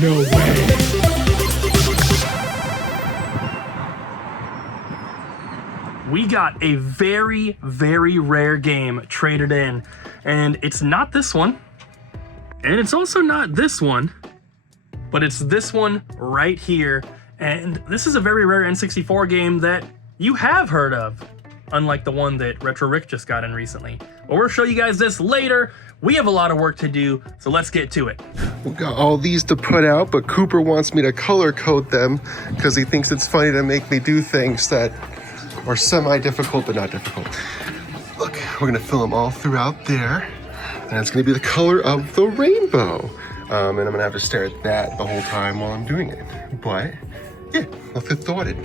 No way. We got a very, very rare game traded in, and it's not this one, and it's also not this one, but it's this one right here. And this is a very rare N64 game that you have heard of, unlike the one that Retro Rick just got in recently. But we'll show you guys this later. We have a lot of work to do, so let's get to it. We've got all these to put out, but Cooper wants me to color code them because he thinks it's funny to make me do things that are semi-difficult, but not difficult. Look, we're gonna fill them all throughout there, and it's gonna be the color of the rainbow. And I'm gonna have to stare at that the whole time while I'm doing it. But yeah, let's get started.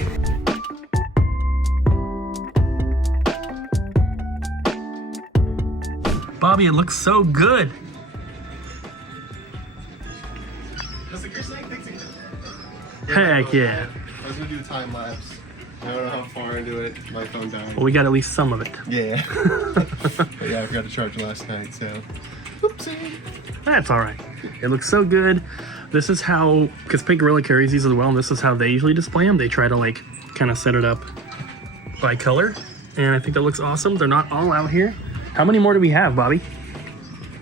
Bobby, it looks so good. Heck yeah. I was gonna do a time lapse. I don't know how far into it. My phone died. Well, we got at least some of it. Yeah. But yeah, I forgot to charge last night, so. Oopsie. That's all right. It looks so good. This is how, because Pink Gorilla carries these as well, and this is how they usually display them. They try to like kind of set it up by color, and I think that looks awesome. They're not all out here. How many more do we have, Bobby?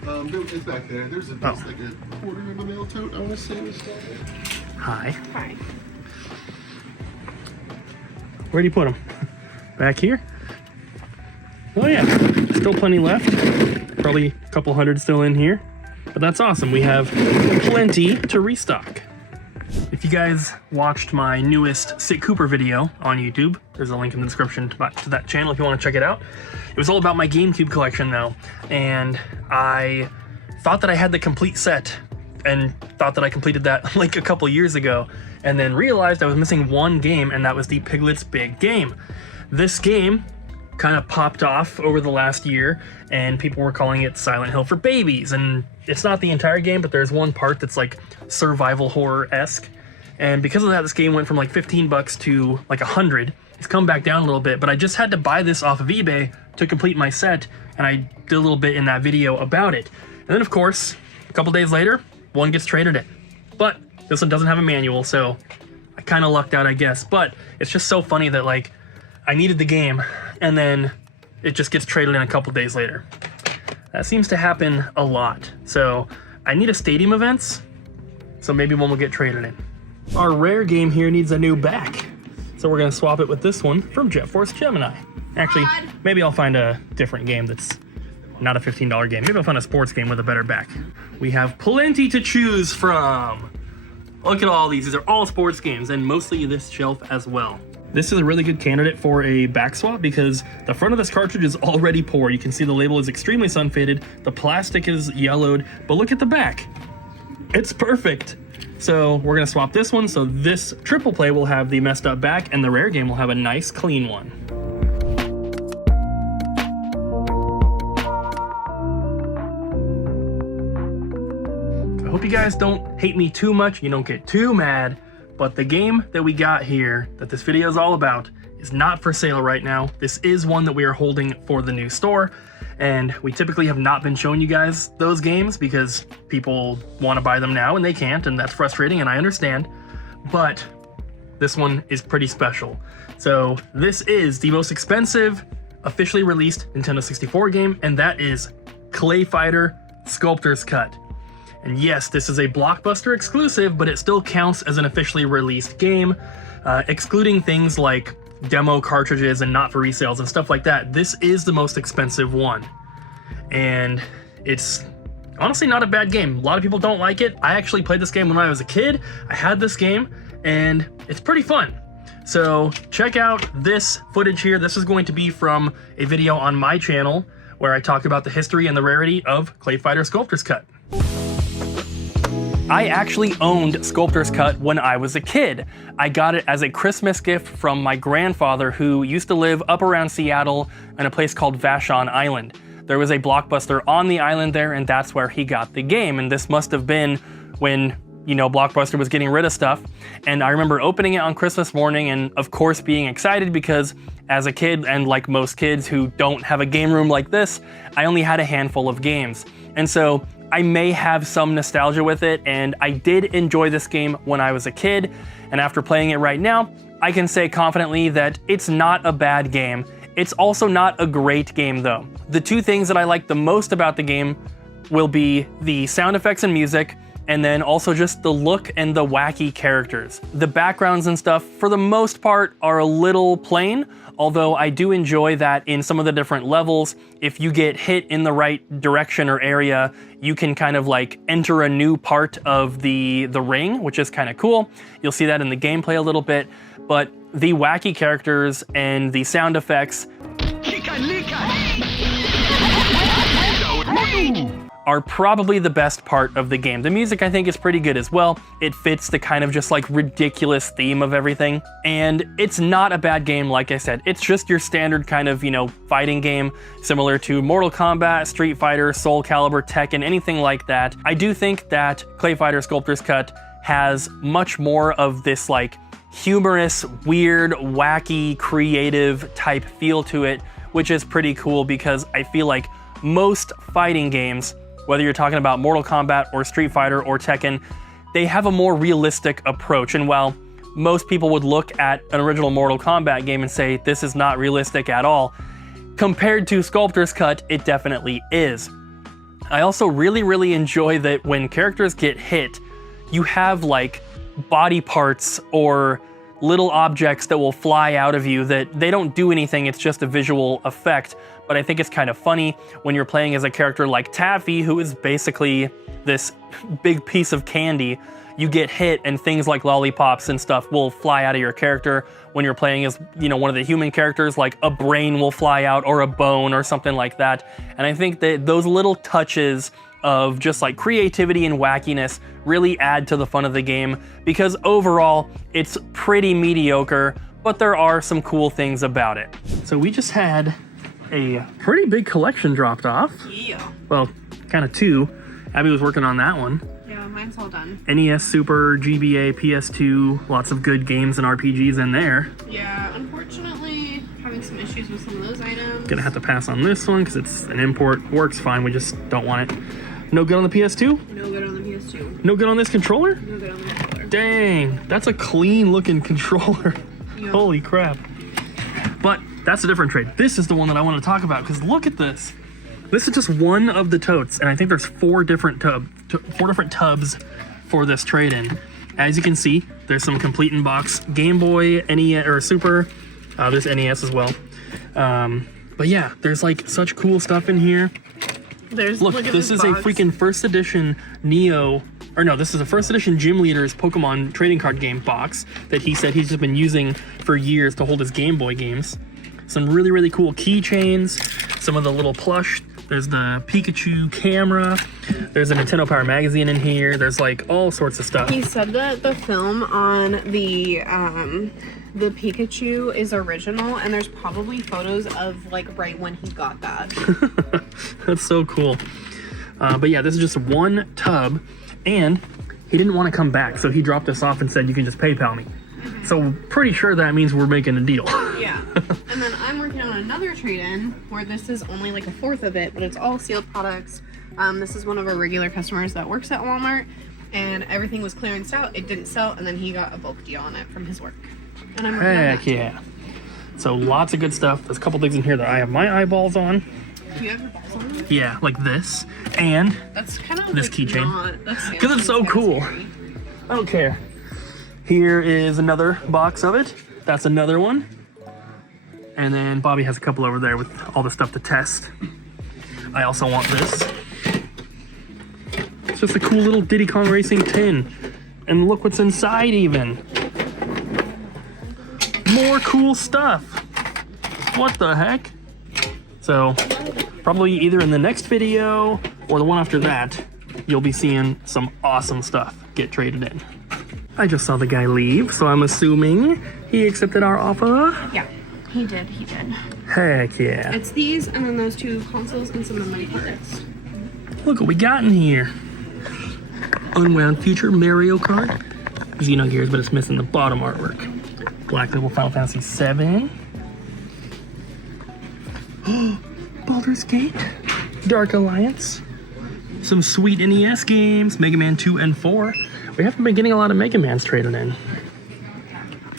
It's back there. There's like a quarter of a mail tote, I want to say. Hi. Hi. Where do you put them? Back here? Oh yeah, still plenty left. Probably a couple hundred still in here. But that's awesome. We have plenty to restock. If you guys watched my newest Sit Cooper video on YouTube, there's a link in the description to that channel if you want to check it out. It was all about my GameCube collection though, and I thought that I had the complete set and thought that I completed that like a couple years ago, and then realized I was missing one game, and that was the Piglet's Big Game. This game kind of popped off over the last year, and people were calling it Silent Hill for babies, and it's not the entire game, but there's one part that's like survival horror-esque, and because of that, this game went from like 15 bucks to like 100. It's come back down a little bit, but I just had to buy this off of eBay to complete my set, and I did a little bit in that video about it. And then of course, a couple days later, one gets traded in. But this one doesn't have a manual, so I kind of lucked out, I guess. But it's just so funny that like I needed the game, and then it just gets traded in a couple days later. That seems to happen a lot. So I need a stadium events, so maybe one will get traded in. Our rare game here needs a new back, so we're gonna swap it with this one from Jet Force Gemini. Actually, maybe I'll find a different game that's not a $15 game. Maybe I'll find a sports game with a better back. We have plenty to choose from. Look at all these. These are all sports games, and mostly this shelf as well. This is a really good candidate for a back swap because the front of this cartridge is already poor. You can see the label is extremely sun faded. The plastic is yellowed, but look at the back. It's perfect. So we're gonna swap this one. So this triple play will have the messed up back, and the rare game will have a nice clean one. I hope you guys don't hate me too much, you don't get too mad, but the game that we got here, that this video is all about, is not for sale right now. This is one that we are holding for the new store, and we typically have not been showing you guys those games because people want to buy them now and they can't, and that's frustrating, and I understand, but this one is pretty special. So this is the most expensive officially released Nintendo 64 game, and that is Clay Fighter Sculptor's Cut. And yes, this is a Blockbuster exclusive, but it still counts as an officially released game, excluding things like demo cartridges and not for resales and stuff like that. This is the most expensive one, and it's honestly not a bad game. A lot of people don't like it. I actually played this game when I was a kid. I had this game, and it's pretty fun. So check out this footage here. This is going to be from a video on my channel where I talk about the history and the rarity of Clay Fighter Sculptor's Cut. I actually owned Sculptor's Cut when I was a kid. I got it as a Christmas gift from my grandfather, who used to live up around Seattle in a place called Vashon Island. There was a Blockbuster on the island there, and that's where he got the game. And this must have been when, you know, Blockbuster was getting rid of stuff. And I remember opening it on Christmas morning and of course being excited because as a kid, and like most kids who don't have a game room like this, I only had a handful of games. And so I may have some nostalgia with it, and I did enjoy this game when I was a kid, and after playing it right now, I can say confidently that it's not a bad game. It's also not a great game though. The two things that I like the most about the game will be the sound effects and music, and then also just the look and the wacky characters. The backgrounds and stuff, for the most part, are a little plain, although I do enjoy that in some of the different levels, if you get hit in the right direction or area, you can kind of like enter a new part of the ring, which is kind of cool. You'll see that in the gameplay a little bit, but the wacky characters and the sound effects are probably the best part of the game. The music I think is pretty good as well. It fits the kind of just like ridiculous theme of everything. And it's not a bad game, like I said. It's just your standard kind of, you know, fighting game, similar to Mortal Kombat, Street Fighter, Soul Calibur, Tekken, anything like that. I do think that Clay Fighter Sculptor's Cut has much more of this like humorous, weird, wacky, creative type feel to it, which is pretty cool because I feel like most fighting games, whether you're talking about Mortal Kombat or Street Fighter or Tekken, they have a more realistic approach. And while most people would look at an original Mortal Kombat game and say, this is not realistic at all, compared to Sculptor's Cut, it definitely is. I also really enjoy that when characters get hit, you have like body parts or little objects that will fly out of you that they don't do anything, it's just a visual effect. But I think it's kind of funny when you're playing as a character like Taffy, who is basically this big piece of candy. You get hit and things like lollipops and stuff will fly out of your character. When you're playing as, you know, one of the human characters, like a brain will fly out or a bone or something like that. And I think that those little touches of just like creativity and wackiness really add to the fun of the game, because overall it's pretty mediocre, but there are some cool things about it. So we just had a pretty big collection dropped off. Yeah. Well, kind of two. Abby was working on that one. Yeah, mine's all done. NES, Super, GBA, PS2, lots of good games and RPGs in there. Yeah, unfortunately, having some issues with some of those items. Gonna have to pass on this one because it's an import. Works fine, we just don't want it. No good on the PS2? No good on the PS2. No good on this controller? No good on the controller. Dang, that's a clean looking controller. Yep. Holy crap. But that's a different trade. This is the one that I want to talk about because look at this. This is just one of the totes, and I think there's four different tubs for this trade-in. As you can see, there's some complete in box Game Boy, NES or Super. There's NES as well. But yeah, there's like such cool stuff in here. Look, this is box. a freaking first edition Neo, or no, this is a first edition Gym Leader's Pokemon trading card game box that he said he's just been using for years to hold his Game Boy games. Some really cool keychains, some of the little plush. There's the Pikachu camera. There's a Nintendo Power magazine in here. There's like all sorts of stuff. He said that the film on the Pikachu is original, and there's probably photos of like right when he got that. That's so cool. But yeah, this is just one tub, and he didn't want to come back, so he dropped us off and said, you can just PayPal me. So pretty sure that means we're making a deal. Yeah. And then I'm working on another trade-in where this is only like a fourth of it, but it's all sealed products. This is one of our regular customers that works at Walmart, and everything was clearanced out. It didn't sell, and then he got a bulk deal on it from his work. And I'm working on that too. Yeah. So lots of good stuff. There's a couple things in here that I have my eyeballs on. Do you have your balls on? Yeah, like this, and That's kind of this like keychain. Because it's so cool. I don't care. Here is another box of it. That's another one. And then Bobby has a couple over there with all the stuff to test. I also want this. It's just a cool little Diddy Kong Racing tin. And look what's inside even. More cool stuff. What the heck? So, probably either in the next video or the one after that, you'll be seeing some awesome stuff get traded in. I just saw the guy leave, so I'm assuming he accepted our offer. Yeah, he did. He did. Heck yeah. It's these, and then those two consoles and some of the money parts. Look what we got in here. Unwound Future Mario Kart. Xenogears, but it's missing the bottom artwork. Black Label Final Fantasy VII. Baldur's Gate. Dark Alliance. Some sweet NES games, Mega Man 2 and 4. We haven't been getting a lot of Mega Man's traded in.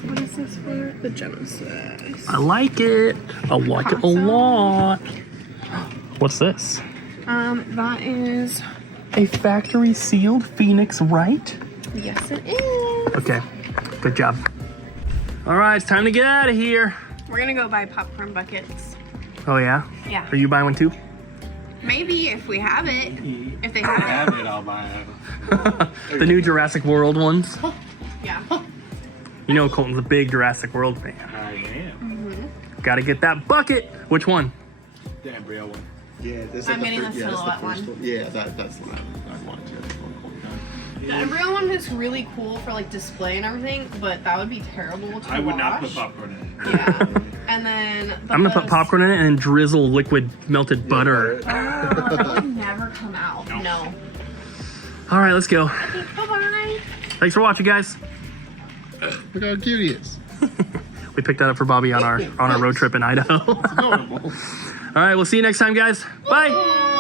What is this for? The Genesis. I like it. I like it a lot. What's this? That is... A factory sealed Phoenix Wright? Yes, it is. Okay, good job. All right, it's time to get out of here. We're gonna go buy popcorn buckets. Oh yeah? Yeah. Are you buying one too? Maybe if we have it. If they have Have it, I'll buy it. The new Jurassic World ones. it. Yeah. You know Colton's a big Jurassic World fan. I am. Gotta get that bucket. Which one? The embryo one. Yeah, this I'm getting the silhouette one. Yeah, that's the one I want to. The embryo one is really cool for like display and everything, but that would be terrible to I would not put wash. popcorn in it. Yeah. And then I'm gonna put popcorn in it and then drizzle liquid melted butter. That would never come out. No. All right, let's go. Okay, bye-bye. Thanks for watching, guys. Look how cute he is. We picked that up for Bobby on our road trip in Idaho. Adorable. All right, we'll see you next time, guys. Bye.